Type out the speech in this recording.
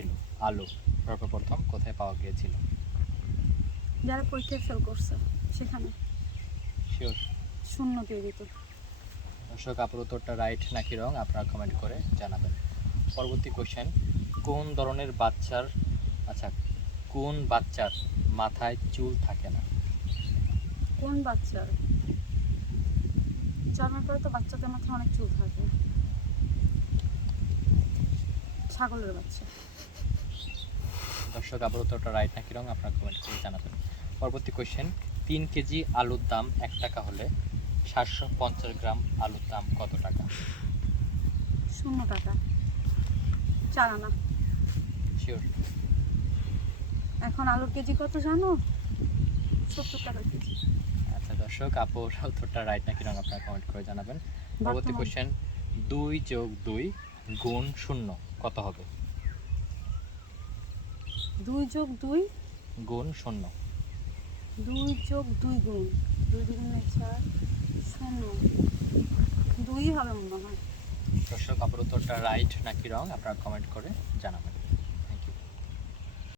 গিয়েছিল আলু সর্বপ্রথম কোথায় পাওয়া গিয়েছিল? যারা পরীক্ষায় ফেল করছে সেখানে। শিওর শূন্য দিয়ে দিত। দর্শক আপুর উত্তরটা রাইট নাকি রং আপনারা কমেন্ট করে জানাবেন। পরবর্তী কোশ্চেন কোন ধরনের বাচ্চার আচ্ছা কোন বাচ্চার মাথায় চুল থাকে না? কোন বাচ্চার? জন্মের পরে তো বাচ্চাদের মাথায় অনেক চুল থাকে। ছাগলের বাচ্চা। দর্শক আপুর উত্তরটা রাইট নাকি রং আপনারা কমেন্ট করে জানাবেন। পরবর্তী কোশ্চেন তিন কেজি আলুর দাম এক টাকা হলে সাতশো পঞ্চাশ গ্রাম আলুর দাম কত টাকা? শূন্য টাকা। চার আনা। শিওর এখন আলুর কেজি কত জানো? সত্তর টাকা কেজি। আচ্ছা দর্শক আপুর উত্তরটা রাইট নাকি রং আপনারা কমেন্ট করে জানাবেন। পরবর্তী কোশ্চেন দুই যোগ দুই গুণ শূন্য। কত হবে। দুই যোগ দুই? গুণ শূন্য। দুই যোগ দুই গুণ। দুই গুণ চার শূন্য। দুই হবে মনে হয়। দর্শক আপাতত রাইট নাকি রং আপনারা কমেন্ট করে জানাবেন।